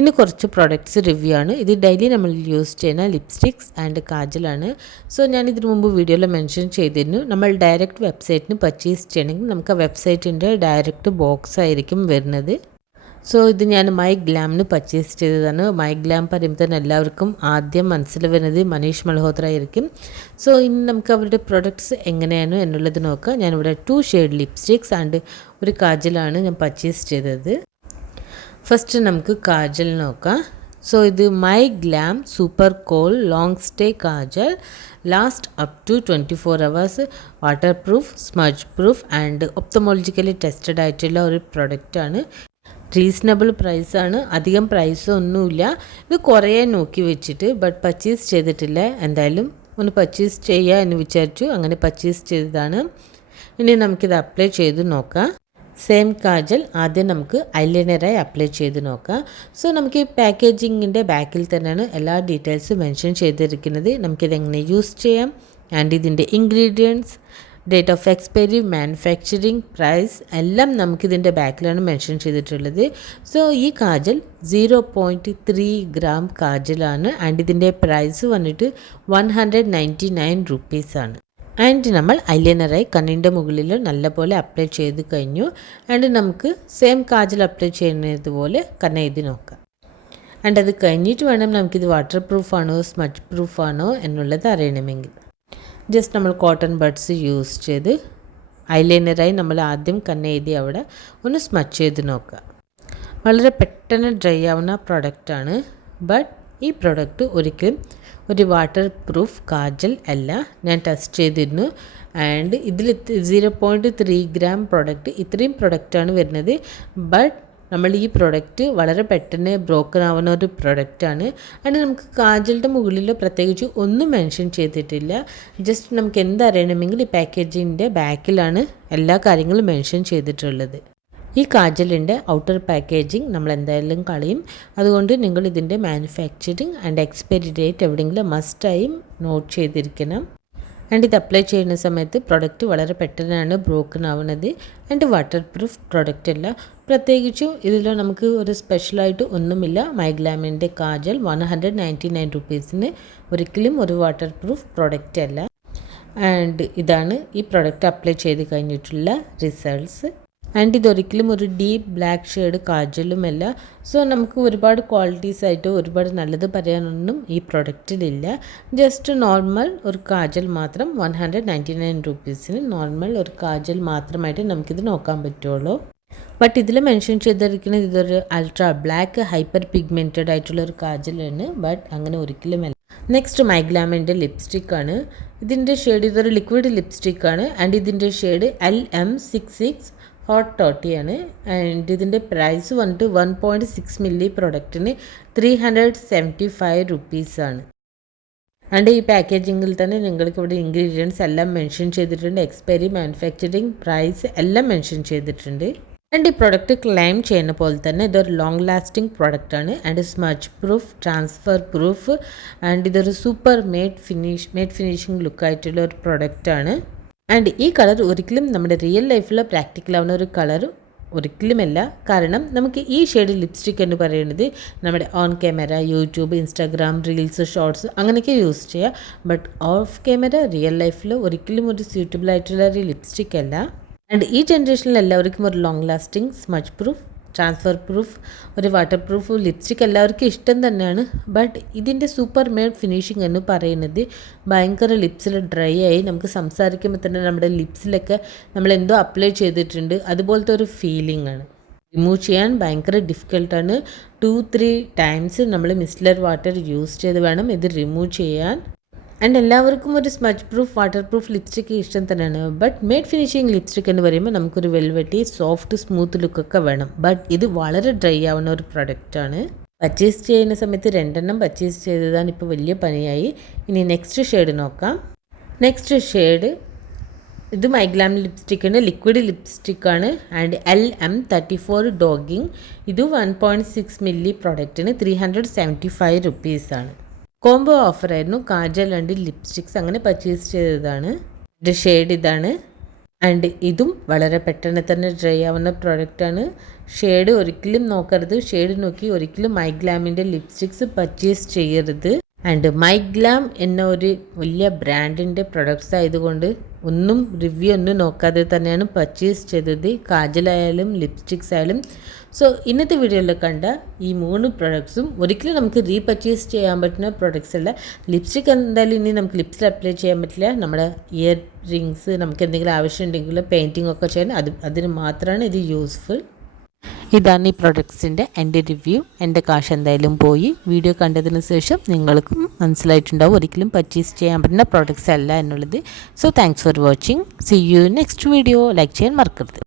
ഇനി കുറച്ച് products review ആണ്. ഇത് ഡെയിലി നമ്മൾ യൂസ് ചെയ്യുന്ന ലിപ്സ്റ്റിക്സ് ആൻഡ് കാജലാണ്. സോ ഞാൻ ഇതിനു മുമ്പ് വീഡിയോയിൽ മെൻഷൻ ചെയ്തിരുന്നു, നമ്മൾ ഡയറക്റ്റ് വെബ്സൈറ്റിന് പർച്ചേസ് ചെയ്യണമെങ്കിൽ നമുക്ക് ആ വെബ്സൈറ്റിൻ്റെ ഡയറക്റ്റ് ബോക്സ് ആയിരിക്കും വരുന്നത്. സോ ഇത് ഞാൻ മൈ ഗ്ലാമിന് പർച്ചേസ് ചെയ്തതാണ്. മൈ ഗ്ലാം പറയുമ്പോൾ തന്നെ എല്ലാവർക്കും ആദ്യം മനസ്സിൽ വരുന്നത് മനീഷ് മൽഹോത്ര ആയിരിക്കും. സോ ഇനി നമുക്ക് അവരുടെ പ്രൊഡക്ട്സ് എങ്ങനെയാണ് എന്നുള്ളത് നോക്കാം. ഞാനിവിടെ 2 ഷെയ്ഡ് ലിപ്സ്റ്റിക്സ് ആൻഡ് ഒരു കാജലാണ് ഞാൻ പർച്ചേസ് ചെയ്തത്. ഫസ്റ്റ് നമുക്ക് കാജൽ നോക്കാം. സോ ഇത് my glam super kohl long stay kajal, last up to 24 hours, waterproof, smudge proof and ophthalmologically tested ആയിട്ടുള്ള ഒരു പ്രൊഡക്റ്റാണ്. റീസണബിൾ പ്രൈസാണ്, അധികം പ്രൈസൊന്നുമില്ല. ഇത് കുറേ നോക്കി വെച്ചിട്ട് ബട്ട് പർച്ചേസ് ചെയ്തിട്ടില്ല. എന്തായാലും ഒന്ന് പർച്ചേസ് ചെയ്യുക എന്ന് വിചാരിച്ചു, അങ്ങനെ പർച്ചേസ് ചെയ്തതാണ്. ഇനി നമുക്കിത് അപ്ലൈ ചെയ്ത് നോക്കാം. സെയിം കാജൽ ആദ്യം നമുക്ക് ഐലൈനറായി അപ്ലൈ ചെയ്ത് നോക്കാം. സോ നമുക്ക് ഈ പാക്കേജിങ്ങിൻ്റെ ബാക്കിൽ തന്നെയാണ് എല്ലാ ഡീറ്റെയിൽസും മെൻഷൻ ചെയ്തിരിക്കുന്നത്. നമുക്കിതെങ്ങനെ യൂസ് ചെയ്യാം ആൻഡ് ഇതിൻ്റെ ingredients, date of expiry, manufacturing, price എല്ലാം നമുക്കിതിൻ്റെ ബാക്കിലാണ് മെൻഷൻ ചെയ്തിട്ടുള്ളത്. സോ ഈ കാജൽ 0.3 ഗ്രാം കാജലാണ് ആൻഡ് ഇതിൻ്റെ പ്രൈസ് വന്നിട്ട് 199 റുപ്പീസാണ്. ആൻഡ് നമ്മൾ ഐലൈനറായി കണ്ണിൻ്റെ മുകളിൽ നല്ലപോലെ അപ്ലൈ ചെയ്ത് കഴിഞ്ഞു. ആൻഡ് നമുക്ക് സെയിം കാജൽ അപ്ലൈ ചെയ്യുന്നതുപോലെ കണ്ണെഴുതി നോക്കാം. ആൻഡ് അത് കഴിഞ്ഞിട്ട് വേണം നമുക്കിത് വാട്ടർ പ്രൂഫാണോ സ്മജ് പ്രൂഫാണോ എന്നുള്ളത് അറിയണമെങ്കിൽ. ജസ്റ്റ് നമ്മൾ കോട്ടൺ ബഡ്സ് യൂസ് ചെയ്ത് ഐലൈനറായി നമ്മൾ ആദ്യം കണ്ണെഴുതി അവിടെ ഒന്ന് സ്മച്ച് ചെയ്ത് നോക്കുക. വളരെ പെട്ടെന്ന് ഡ്രൈ ആവുന്ന പ്രൊഡക്റ്റാണ്. ബട്ട് ഈ പ്രൊഡക്റ്റ് ഒരിക്കലും ഒരു വാട്ടർ പ്രൂഫ് കാജൽ അല്ല. ഞാൻ ടെസ്റ്റ് ചെയ്തിരുന്നു ആൻഡ് ഇതിൽ 0.3 ഗ്രാം പ്രൊഡക്റ്റ് ഇത്രയും പ്രൊഡക്റ്റാണ് വരുന്നത്. ബട്ട് നമ്മൾ ഈ പ്രൊഡക്റ്റ് വളരെ പെട്ടെന്ന് ബ്രോക്കൺ ആവുന്ന ഒരു പ്രൊഡക്റ്റാണ്. ആൻഡ് നമുക്ക് കാജലിൻ്റെ മുകളിൽ പ്രത്യേകിച്ച് ഒന്നും മെൻഷൻ ചെയ്തിട്ടില്ല. ജസ്റ്റ് നമുക്ക് എന്തറിയണമെങ്കിൽ ഈ പാക്കേജിൻ്റെ ബാക്കിലാണ് എല്ലാ കാര്യങ്ങളും മെൻഷൻ ചെയ്തിട്ടുള്ളത്. ഈ കാജലിൻ്റെ ഔട്ടർ പാക്കേജിങ് നമ്മൾ എന്തായാലും കളയും. അതുകൊണ്ട് നിങ്ങൾ ഇതിൻ്റെ മാനുഫാക്ചറിങ് ആൻഡ് എക്സ്പയറി ഡേറ്റ് എവിടെയെങ്കിലും മസ്റ്റായും നോട്ട് ചെയ്തിരിക്കണം. ആൻഡ് ഇത് അപ്ലൈ ചെയ്യുന്ന സമയത്ത് പ്രൊഡക്റ്റ് വളരെ പെട്ടെന്നാണ് ബ്രോക്കൺ ആവുന്നത്. ആൻഡ് വാട്ടർ പ്രൂഫ് പ്രൊഡക്റ്റ് അല്ല. പ്രത്യേകിച്ചും ഇതിൽ നമുക്ക് ഒരു സ്പെഷ്യലായിട്ട് ഒന്നുമില്ല. മൈ ഗ്ലാമിൻ്റെ കാജൽ 199 റുപ്പീസിന് ഒരിക്കലും ഒരു വാട്ടർ പ്രൂഫ് പ്രൊഡക്റ്റ് അല്ല. ആൻഡ് ഇതാണ് ഈ പ്രൊഡക്റ്റ് അപ്ലൈ ചെയ്ത് കഴിഞ്ഞിട്ടുള്ള റിസൾട്ട്സ്. ആൻഡ് ഇതൊരിക്കലും ഒരു ഡീപ്പ് ബ്ലാക്ക് ഷെയ്ഡ് കാജലുമല്ല. സോ നമുക്ക് ഒരുപാട് ക്വാളിറ്റീസ് ആയിട്ട് ഒരുപാട് നല്ലത് പറയാനൊന്നും ഈ പ്രൊഡക്റ്റിലില്ല. ജസ്റ്റ് നോർമൽ ഒരു കാജൽ മാത്രം 199 റുപ്പീസിന് നോർമൽ ഒരു കാജൽ മാത്രമായിട്ട് നമുക്കിത് നോക്കാൻ പറ്റുള്ളൂ. ബട്ട് ഇതിൽ മെൻഷൻ ചെയ്തിരിക്കുന്നത് ഇതൊരു അൾട്രാ ബ്ലാക്ക് ഹൈപ്പർ പിഗ്മെൻറ്റഡ് ആയിട്ടുള്ള ഒരു കാജലാണ്. ബട്ട് അങ്ങനെ ഒരിക്കലുമല്ല. നെക്സ്റ്റ് മൈ ഗ്ലാമിൻ്റെ ലിപ്സ്റ്റിക്കാണ്. ഇതിൻ്റെ ഷെയ്ഡ് ഇതൊരു ലിക്വിഡ് ലിപ്സ്റ്റിക്കാണ് ആൻഡ് ഇതിൻ്റെ ഷെയ്ഡ് LM66 ഹോട്ട് ടോട്ടിയാണ്. ആൻഡ് ഇതിൻ്റെ പ്രൈസ് വന്നിട്ട് 1.6 മില്ലി പ്രൊഡക്റ്റിന് 375 റുപ്പീസാണ്. ആൻഡ് ഈ പാക്കേജിങ്ങിൽ തന്നെ നിങ്ങൾക്ക് ഇവിടെ ഇൻഗ്രീഡിയൻസ് എല്ലാം മെൻഷൻ ചെയ്തിട്ടുണ്ട്. എക്സ്പയറി, മാനുഫാക്ചറിങ്, പ്രൈസ് എല്ലാം മെൻഷൻ ചെയ്തിട്ടുണ്ട്. ആൻഡ് ഈ പ്രൊഡക്റ്റ് ക്ലെയിം ചെയ്യുന്ന പോലെ തന്നെ ഇതൊരു ലോങ് ലാസ്റ്റിംഗ് പ്രൊഡക്റ്റാണ്. And smudge proof, transfer proof and ഇതൊരു സൂപ്പർ മേറ്റ് ഫിനിഷിംഗ് ലുക്കായിട്ടുള്ള ഒരു പ്രൊഡക്റ്റാണ്. ആൻഡ് ഈ കളർ ഒരിക്കലും നമ്മുടെ റിയൽ ലൈഫിൽ പ്രാക്ടിക്കലാവുന്ന ഒരു കളർ ഒരിക്കലുമല്ല. കാരണം നമുക്ക് ഈ ഷെയ്ഡ് ലിപ്സ്റ്റിക് എന്ന് പറയുന്നത് നമ്മുടെ on camera, YouTube, Instagram, reels, shorts അങ്ങനെയൊക്കെ യൂസ് ചെയ്യുക. ബട്ട് ഓഫ് ക്യാമറ റിയൽ ലൈഫിൽ ഒരിക്കലും ഒരു സ്യൂട്ടബിൾ ആയിട്ടുള്ള ഒരു ലിപ്സ്റ്റിക് അല്ല. ആൻഡ് ഈ ജനറേഷനിൽ എല്ലാവർക്കും ഒരു long lasting smudge proof, transfer proof, ഒരു വാട്ടർ പ്രൂഫ് ലിപ്സ്റ്റിക് എല്ലാവർക്കും ഇഷ്ടം തന്നെയാണ്. ബട്ട് ഇതിൻ്റെ സൂപ്പർ മേഡ് ഫിനിഷിംഗ് എന്ന് പറയുന്നത് ഭയങ്കര ലിപ്സിൽ ഡ്രൈ ആയി നമുക്ക് സംസാരിക്കുമ്പോൾ തന്നെ നമ്മുടെ ലിപ്സിലൊക്കെ നമ്മൾ എന്തോ അപ്ലൈ ചെയ്തിട്ടുണ്ട് അതുപോലത്തെ ഒരു ഫീലിംഗ് ആണ്. റിമൂവ് ചെയ്യാൻ ഭയങ്കര ഡിഫിക്കൽട്ടാണ്. 2-3 ടൈംസ് നമ്മൾ മിസ്ലർ വാട്ടർ യൂസ് ചെയ്ത് വേണം ഇത് റിമൂവ് ചെയ്യാൻ. ആൻഡ് എല്ലാവർക്കും ഒരു smudge proof, water proof lipstick ഇഷ്ടം തന്നെയാണ്. ബട്ട് മേഡ് ഫിനിഷിംഗ് ലിപ്സ്റ്റിക് എന്ന് പറയുമ്പോൾ നമുക്കൊരു വെൽവെറ്റി, സോഫ്റ്റ്, സ്മൂത്ത് ലുക്കൊക്കെ വേണം. ബട്ട് ഇത് വളരെ ഡ്രൈ ആവുന്ന ഒരു പ്രൊഡക്റ്റാണ്. പർച്ചേസ് ചെയ്യുന്ന സമയത്ത് 2 എണ്ണം പർച്ചേസ് ചെയ്തതാണ് ഇപ്പോൾ വലിയ പണിയായി. ഇനി നെക്സ്റ്റ് ഷെയ്ഡ് നോക്കാം. നെക്സ്റ്റ് ഷെയ്ഡ് ഇത് മൈ ഗ്ലാം ലിപ്സ്റ്റിക്കിൻ്റെ ലിക്വിഡ് ലിപ്സ്റ്റിക്കാണ്. ആൻഡ് LM34 ഡോഗിങ്. ഇത് 1.6 മില്ലി പ്രൊഡക്റ്റിന് 375 റുപ്പീസാണ്. കോംബോ ഓഫറായിരുന്നു. കാജൽ ആൻഡ് ലിപ്സ്റ്റിക്സ് അങ്ങനെ പർച്ചേസ് ചെയ്തതാണ്. ഇത് ഷെയ്ഡ് ഇതാണ്. ആൻഡ് ഇതും വളരെ പെട്ടെന്ന് തന്നെ ഡ്രൈ ആവുന്ന പ്രോഡക്റ്റാണ്. ഷെയ്ഡ് ഒരിക്കലും നോക്കരുത്. ഷെയ്ഡ് നോക്കി ഒരിക്കലും മൈഗ്ലാമിൻ്റെ ലിപ്സ്റ്റിക്സ് പർച്ചേസ് ചെയ്യരുത്. ആൻഡ് മൈഗ്ലാം എന്ന ഒരു വലിയ ബ്രാൻഡിൻ്റെ പ്രൊഡക്ട്സ് ആയതുകൊണ്ട് റിവ്യൂ ഒന്നും നോക്കാതെ തന്നെയാണ് പർച്ചേസ് ചെയ്തത്. കാജലായാലും ലിപ്സ്റ്റിക്സ് ആയാലും. സോ ഇന്നത്തെ വീഡിയോയിൽ കണ്ട ഈ 3 പ്രൊഡക്ട്സും ഒരിക്കലും നമുക്ക് റീപർച്ചേസ് ചെയ്യാൻ പറ്റുന്ന പ്രൊഡക്ട്സ് അല്ല. ലിപ്സ്റ്റിക് എന്തായാലും ഇനി നമുക്ക് ലിപ്സിൽ അപ്ലൈ ചെയ്യാൻ പറ്റില്ല. നമ്മുടെ ഇയർ റിങ്സ് നമുക്ക് എന്തെങ്കിലും ആവശ്യമുണ്ടെങ്കിൽ പെയിൻറ്റിംഗ് ഒക്കെ ചെയ്യാൻ അതിന് മാത്രമാണ് ഇത് യൂസ്ഫുൾ. ഇതാണ് ഈ പ്രൊഡക്ട്സിൻ്റെ എൻ്റെ റിവ്യൂ. എൻ്റെ കാശ് എന്തായാലും പോയി. വീഡിയോ കണ്ടതിന് ശേഷം നിങ്ങൾക്കും മനസ്സിലായിട്ടുണ്ടാവും ഒരിക്കലും പർച്ചേസ് ചെയ്യാൻ പറ്റുന്ന പ്രൊഡക്ട്സ് അല്ല എന്നുള്ളത്. So thanks for watching. See you next video. Like ചെയ്യാൻ മറക്കരുത്.